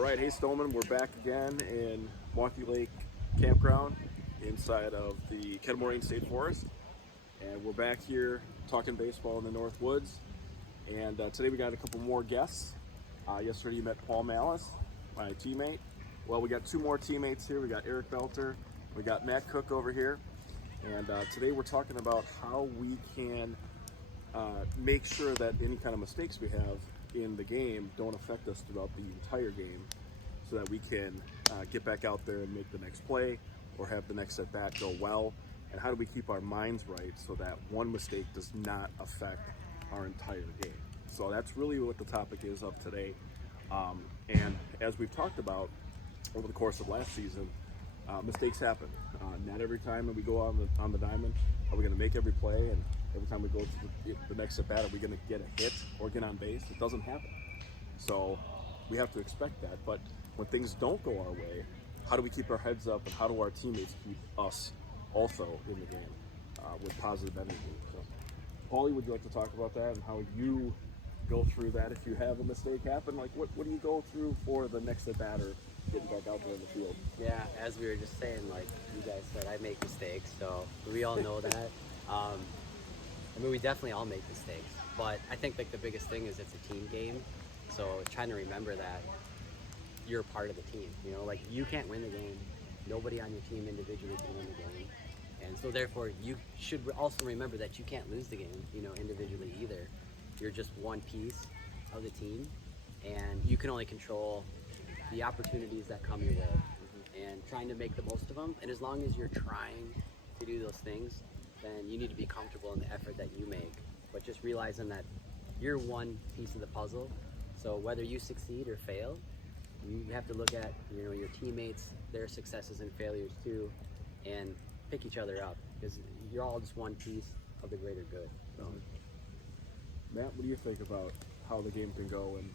right, hey Stolman, we're back again in Monkey Lake Campground inside of the Kenmore State Forest, and we're back here talking baseball in the Northwoods. And today we got a couple more guests. Yesterday you met Paul Malice, my teammate. Well, we got two more teammates here. We got Eric Belter, we got Matt Cook over here, and today we're talking about how we can make sure that any kind of mistakes we have in the game don't affect us throughout the entire game, so that we can get back out there and make the next play or have the next at bat go well. And how do we keep our minds right so that one mistake does not affect our entire game? So that's really what the topic is of today. And as we've talked about over the course of last season, mistakes happen. Not every time that we go on the diamond are we going to make every play, and every time we go to the next at bat are we going to get a hit or get on base. It doesn't happen. So we have to expect that. But when things don't go our way, how do we keep our heads up, and how do our teammates keep us also in the game with positive energy? So, Paulie, would you like to talk about that and how you go through that if you have a mistake happen? Like, what do you go through for the next at bat or getting back out there in the field? Yeah, as we were just saying, like you guys said, I make mistakes, so we all know that. I mean, we definitely all make mistakes, but I think like the biggest thing is it's a team game, so trying to remember that you're a part of the team. You know, like you can't win the game. Nobody on your team individually can win the game, and so therefore you should also remember that you can't lose the game, you know, individually either. You're just one piece of the team, and you can only control the opportunities that come your way, and trying to make the most of them. And as long as you're trying to do those things, then you need to be comfortable in the effort that you make, but just realizing that you're one piece of the puzzle. So whether you succeed or fail, you have to look at, you know, your teammates, their successes and failures too, and pick each other up, because you're all just one piece of the greater good. So, Matt, what do you think about how the game can go, and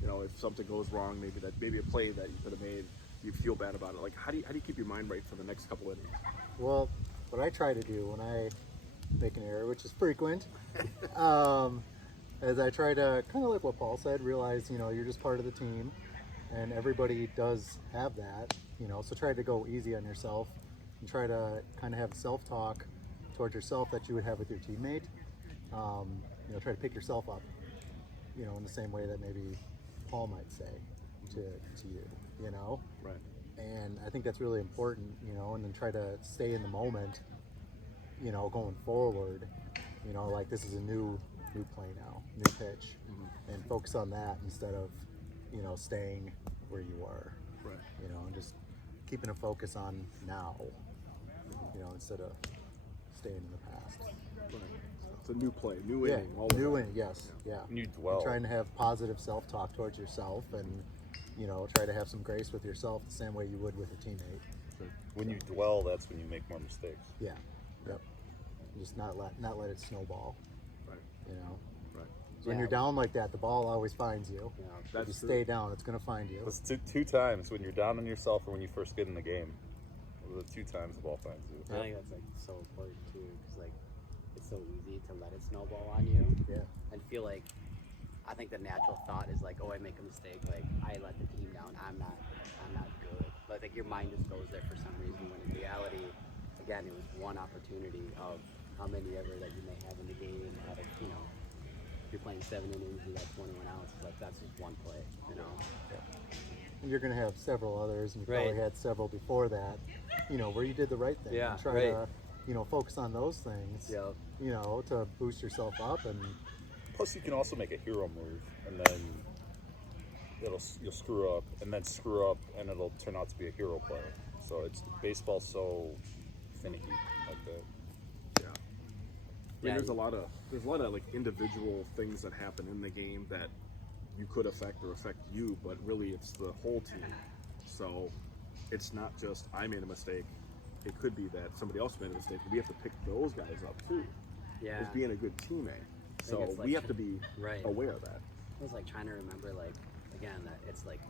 you know, if something goes wrong, maybe a play that you could have made, you feel bad about it? Like, how do you keep your mind right for the next couple innings? Well, what I try to do when I make an error, which is frequent, is I try to, kind of like what Paul said, realize, you know, you're just part of the team, and everybody does have that, you know, so try to go easy on yourself and try to kind of have self-talk towards yourself that you would have with your teammate. You know, try to pick yourself up, you know, in the same way that maybe Paul might say to you, you know? Right. And I think that's really important, you know, and then try to stay in the moment, you know, going forward, you know, like this is a new play now, new pitch, and focus on that instead of, you know, staying where you are, Right. you know, and just keeping a focus on now, you know, instead of staying in the past. Right. It's a new play, new inning. All new of inning, yes, yeah. And you dwell. And trying to have positive self-talk towards yourself, and you know, try to have some grace with yourself the same way you would with a teammate. When you dwell, that's when you make more mistakes. Yeah, yep. Just not let it snowball. Right. You know. Right. So when you're down like that, the ball always finds you. yeah, That's If you true. stay down, it's gonna find you. It's two times, when you're down on yourself or when you first get in the game. Those are the two times the ball finds you. I think that's like so important too, because like it's so easy to let it snowball on you. Yeah. And feel like, I think the natural thought is like, oh, I make a mistake, like I let the team down, I'm not good. But like your mind just goes there for some reason, when in reality, again, it was one opportunity of how many ever that you may have in the game. Out of, you know, if you're playing 7 innings, you got 21 outs, like that's just one play, you know. And you're gonna have several others, and you Right. probably had several before that, you know, where you did the right thing. Yeah, And try right. to, you know, focus on those things. Yep. You know, to boost yourself up, and Plus, you can also make a hero move, and then you'll screw up, and and it'll turn out to be a hero play. So baseball's so finicky like that. Yeah. I mean, there's a lot of like individual things that happen in the game that you could affect you, but really it's the whole team. So it's not just I made a mistake. It could be that somebody else made a mistake. We have to pick those guys up too. Yeah. As being a good teammate. So it's like we have to be right. aware of that. I was like trying to remember, like, again, that it's like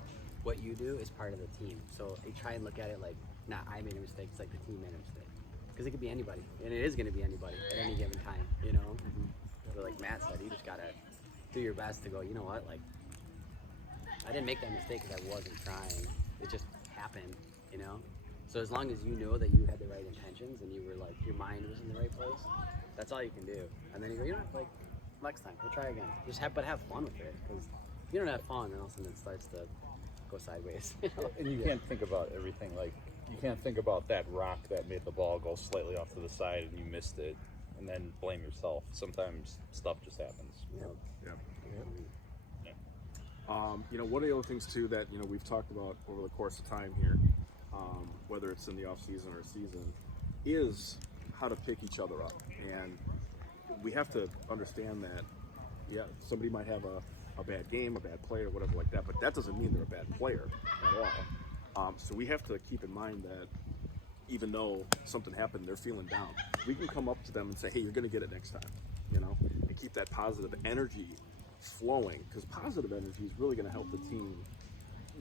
what you do is part of the team. So I try and look at it like, not I made a mistake, it's like the team made a mistake. Because it could be anybody, and it is going to be anybody at any given time, you know? So like Matt said, you just got to do your best to go, you know what, like, I didn't make that mistake because I wasn't trying. It just happened, you know? So as long as you know that you had the right intentions and you were like, your mind was in the right place, that's all you can do. And then you go, you know what, like, next time, we'll try again. But have fun with it, because if you don't have fun, then all of a sudden it starts to go sideways. You know? And you can't think about everything. Like, you can't think about that rock that made the ball go slightly off to the side and you missed it, and then blame yourself. Sometimes stuff just happens. You know? Yeah. Yeah. You know, one of the other things too that, you know, we've talked about over the course of time here, whether it's in the off season or season, is how to pick each other up. And we have to understand that, yeah, somebody might have a bad game, a bad play, or whatever like that, but that doesn't mean they're a bad player at all. So we have to keep in mind that even though something happened, they're feeling down, we can come up to them and say, hey, you're going to get it next time, you know, and keep that positive energy flowing, because positive energy is really going to help the team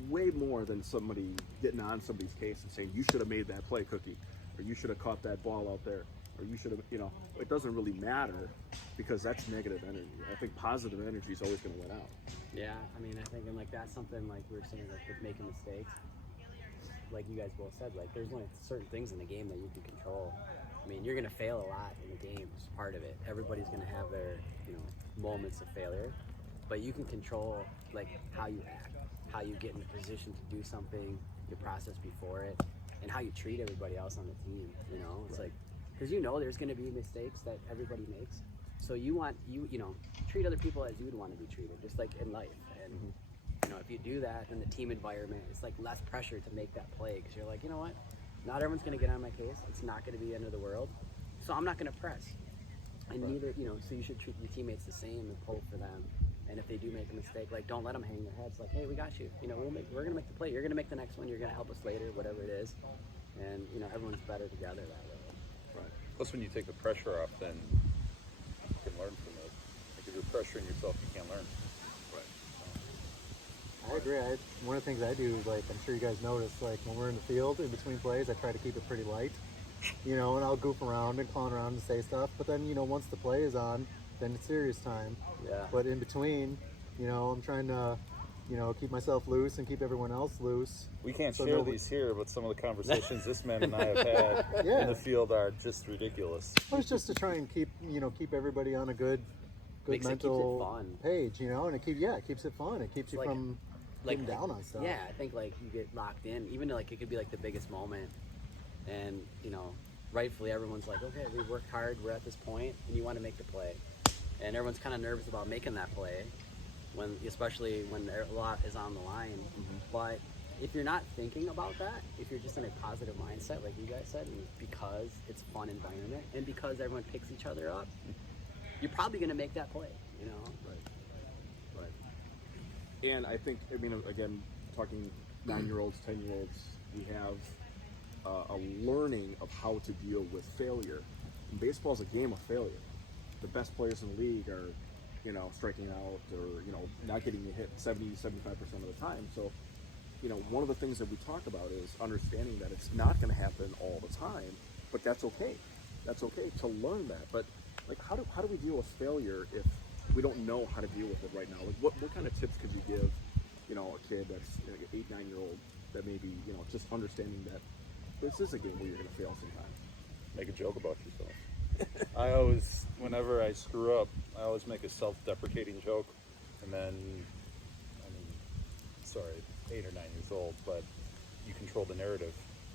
way more than somebody getting on somebody's case and saying, you should have made that play, Cookie, or you should have caught that ball out there, or you should have, you know, it doesn't really matter, because that's negative energy. I think positive energy is always going to win out. Yeah, I mean, I think, and like that's something like we were saying, like with making mistakes, like you guys both said, like there's only certain things in the game that you can control. I mean, you're going to fail a lot in the game, it's part of it. Everybody's going to have their, you know, moments of failure, but you can control like how you act, how you get in a position to do something, your process before it, and how you treat everybody else on the team. You know, it's like, because you know there's going to be mistakes that everybody makes, so you know, treat other people as you would want to be treated, just like in life. And you know, if you do that, then the team environment, it's like less pressure to make that play, because you're like, you know what, not everyone's going to get on my case. It's not going to be the end of the world, so I'm not going to press. And neither, you know, so you should treat your teammates the same and pull for them. And if they do make a mistake, like don't let them hang their heads. Like, hey, we got you. You know, we're gonna make the play. You're gonna make the next one. You're gonna help us later, whatever it is. And you know, everyone's better together that way. Right. Plus, when you take the pressure off, then you can learn from it. Like if you're pressuring yourself, you can't learn. I agree. One of the things I do, like I'm sure you guys notice, like when we're in the field in between plays, I try to keep it pretty light, you know, and I'll goof around and clown around and say stuff. But then, you know, once the play is on, then it's serious time. Yeah. But in between, you know, I'm trying to, you know, keep myself loose and keep everyone else loose. We can't So share nobody- these here, but some of the conversations this man and I have had Yeah. in the field are just ridiculous. But it's just to try and keep, you know, keep everybody on a good Keeps it mental fun. page, you know, and it keeps it fun. It keeps you like- from getting down on stuff. Yeah, I think like you get locked in, even like it could be like the biggest moment, and you know, rightfully everyone's like, okay, we worked hard, we're at this point, and you want to make the play, and everyone's kind of nervous about making that play, especially when a lot is on the line. But if you're not thinking about that, if you're just in a positive mindset, like you guys said, and because it's a fun environment and because everyone picks each other up, you're probably going to make that play, you know. Right. And I think, I mean, again, talking 9-year-olds, 10-year-olds, we have a learning of how to deal with failure. And baseball is a game of failure. The best players in the league are, you know, striking out or, you know, not getting a hit 70, 75% of the time. So, you know, one of the things that we talk about is understanding that it's not going to happen all the time, but that's okay. That's okay to learn that. But, like, how do we deal with failure if we don't know how to deal with it right now? Like, what kind of tips could you give, you know, a kid that's like an 8, 9-year-old that maybe, you know, just understanding that this is a game where you're going to fail sometimes? Make a joke about yourself. I always, whenever I screw up, I always make a self-deprecating joke, and then, I mean, sorry, 8 or 9 years old, but you control the narrative.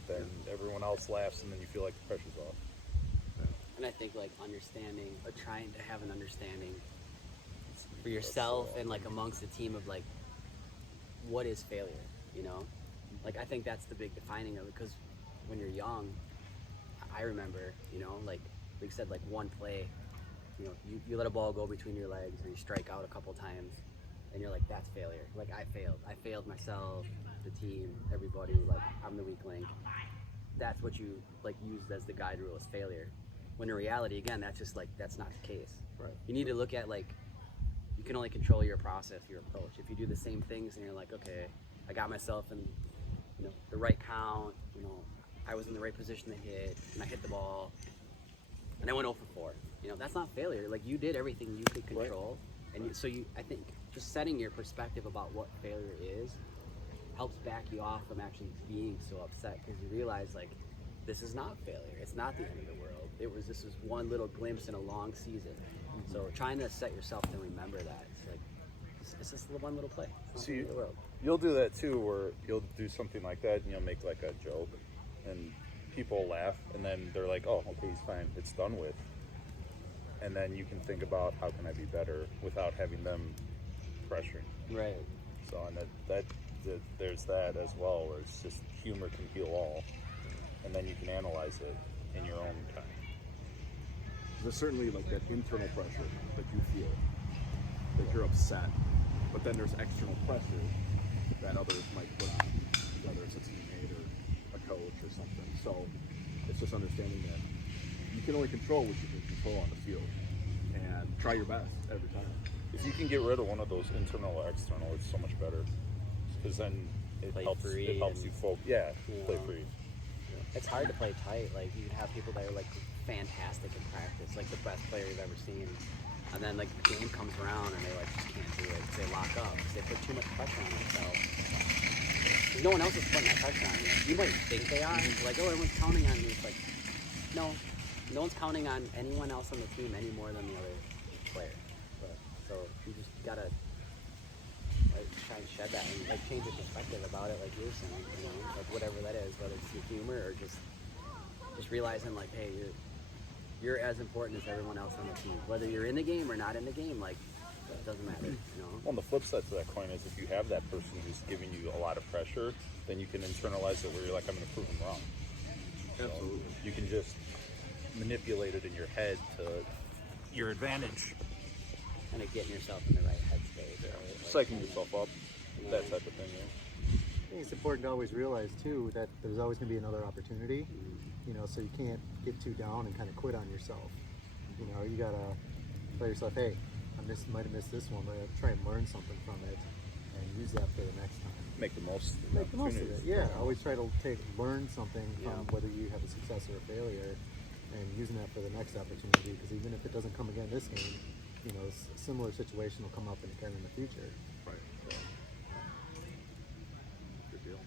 Then everyone else laughs, and then you feel like the pressure's off. And I think like understanding, or trying to have an understanding for yourself and like amongst the team of like, what is failure, you know? Like I think that's the big defining of it, because when you're young, I remember, you know, like you said, like one play, you know, you let a ball go between your legs or you strike out a couple times and you're like, that's failure. Like I failed myself, the team, everybody, like I'm the weak link. That's what you like used as the guide rule, is failure. When in reality, again, that's just like, that's not the case. Right. You need to look at like, you can only control your process, your approach. If you do the same things and you're like, okay, I got myself in, you know, the right count, you know, I was in the right position to hit, and I hit the ball, and I went 0 for 4. You know, that's not failure. Like you did everything you could control, And I think just setting your perspective about what failure is helps back you off from actually being so upset, because you realize like this is not failure. It's not the end of the world. This was one little glimpse in a long season. So trying to set yourself to remember that it's like it's just one little play. It's not the See, end of the world. you'll do that too, where you'll do something like that and you'll make like a joke, and people laugh, and then they're like, "Oh, okay, he's fine. It's done with." And then you can think about how can I be better without having them pressuring. Right. So, and that there's that as well, where it's just humor can heal all, and then you can analyze it in your own time. There's certainly like that internal pressure that you feel, that you're upset, but then there's external pressure that others might put on, whether it's a teammate or a coach or something. So it's just understanding that you can only control what you can control on the field, and try your best every time. If you can get rid of one of those internal or external, it's so much better, because then it Play helps. free It helps and- you focus. Yeah, you play know. free. It's hard to play tight. Like you can have people that are like fantastic in practice, like the best player you've ever seen, and then like the game comes around and they like just can't do it. They lock up. 'Cause they put too much pressure on themselves. 'Cause no one else is putting that pressure on you. You might think they are. Like, oh, everyone's counting on you. It's like, no one's counting on anyone else on the team any more than the other player. So you just gotta like try and shed that and like change your perspective about it, like you're saying, like whatever that is, whether it's the humor or just realizing like, hey, you're as important as everyone else on the team, whether you're in the game or not in the game. Like, it doesn't matter, Well, the flip side to that coin is if you have that person who's giving you a lot of pressure, then you can internalize it where you're like, I'm going to prove them wrong. So Absolutely. you can just manipulate it in your head to your advantage. Kind of getting yourself in the right headspace. Right? Psyching yourself up, that type of thing, yeah. I think it's important to always realize too that there's always going to be another opportunity, so you can't get too down and kind of quit on yourself. You gotta tell yourself, hey, might have missed this one, but I'll try and learn something from it and use that for the next time. Make the most of Make the most of it. opportunities. Yeah, always try to learn something from Yeah. whether you have a success or a failure, and using that for the next opportunity. Because even if it doesn't come again this game, a similar situation will come up again in the future. Right. So, Good deal.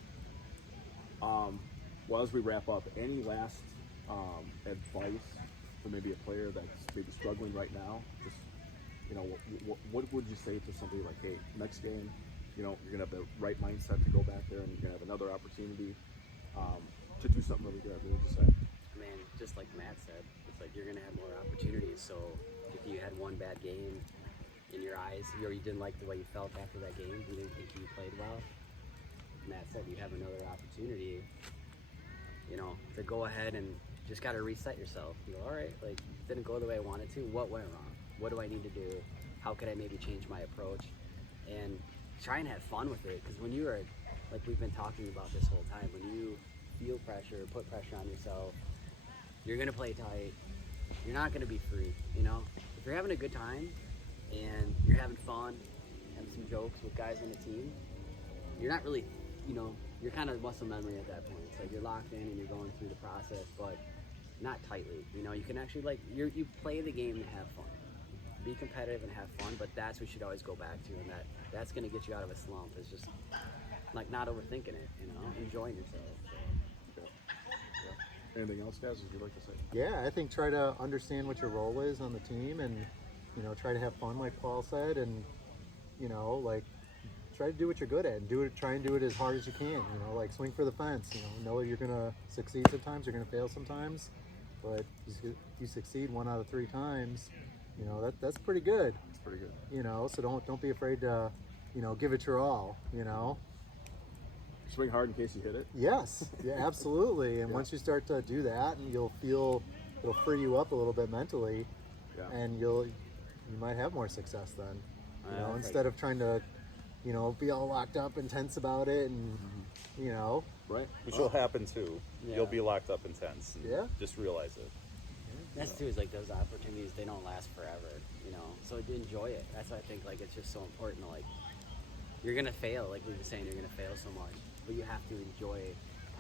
Well, as we wrap up, any last advice for maybe a player that's maybe struggling right now? Just, what would you say to somebody like, hey, next game, you're gonna have the right mindset to go back there, and you're gonna have another opportunity to do something really good. What would you say? I mean, just like Matt said, it's like you're gonna have more opportunities. So if you had one bad game in your eyes, or you didn't like the way you felt after that game, you didn't think you played well, Matt said you'd have another opportunity, to go ahead and just gotta reset yourself. All right, like didn't go the way I wanted to. What went wrong? What do I need to do? How could I maybe change my approach? And try and have fun with it, because when you are, like we've been talking about this whole time, when you feel pressure, put pressure on yourself, you're gonna play tight. You're not gonna be free. If you're having a good time and you're having fun, having some jokes with guys on the team, you're not really, you're kind of muscle memory at that point. It's like you're locked in and you're going through the process, but not tightly. You can actually you play the game to have fun, be competitive and have fun. But that's what you should always go back to, and that's gonna get you out of a slump. It's just like not overthinking it, enjoying yourself. So. Yeah. Anything else, guys? Would you like to say? yeah, I think try to understand what your role is on the team, and try to have fun, like Paul said, and try to do what you're good at, and try and do it as hard as you can. Like swing for the fence. Know you're gonna succeed sometimes, you're gonna fail sometimes, but you succeed 1 out of 3 times. That's pretty good. It's pretty good. So don't be afraid to give it your all. Swing hard in case you hit it. Yes, yeah, absolutely. And Yeah. once you start to do that, and it'll free you up a little bit mentally, Yeah. and you might have more success then. Right. Instead of trying to, be all locked up and tense about it, and Right. Which will happen too. Yeah. You'll be locked up intense. And Yeah. Just realize it. That's too, is like those opportunities, they don't last forever, so enjoy it. That's why I think it's just so important to you're gonna fail, like we were saying, you're gonna fail so much, but you have to enjoy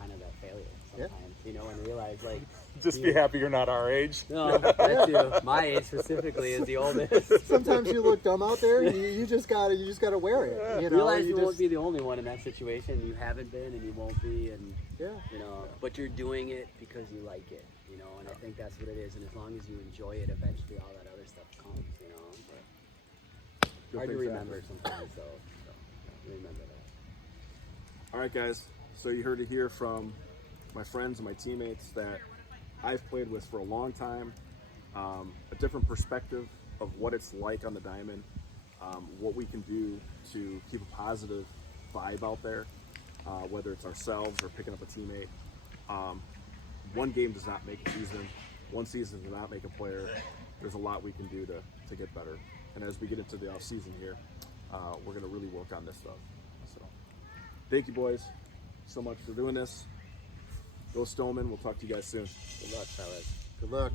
kind of a failure Yeah. sometimes, you know, and realize like Just be happy you're not our age. no, that too. My age specifically is the oldest. Sometimes you look dumb out there. You just gotta wear it. You know, Realize you just, won't be the only one in that situation. You haven't been, and you won't be, and Yeah. you know. But you're doing it because you like it, you know. And I think that's what it is. And as long as you enjoy it, eventually all that other stuff comes, you know. But hard to things remember sometimes, so remember that. All right, guys. So you heard it here from my friends and my teammates that I've played with for a long time. A different perspective of what it's like on the diamond, what we can do to keep a positive vibe out there, whether it's ourselves or picking up a teammate. One game does not make a season. One season does not make a player. There's a lot we can do to get better. And as we get into the off season here, we're going to really work on this stuff. So thank you, boys, so much for doing this. Go Stoneman. We'll talk to you guys soon. Good luck, fellas. Good luck.